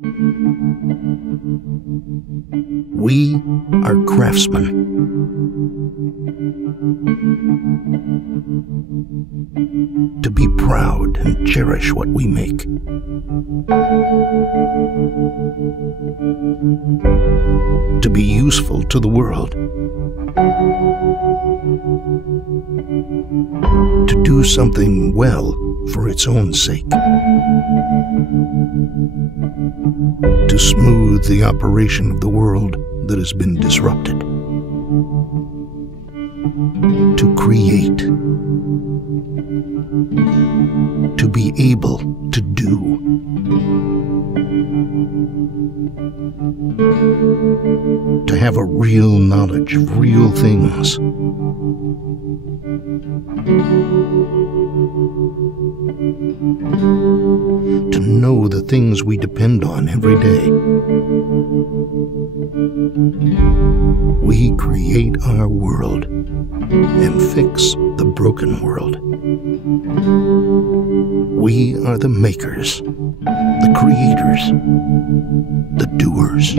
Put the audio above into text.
We are craftsmen. To be proud and cherish what we make. To be useful to the world. To do something well for its own sake. To smooth the operation of the world that has been disrupted. To create. To be able to do. To have a real knowledge of real things. To know the things we depend on every day. We create our world and fix the broken world. We are the makers, the creators, the doers.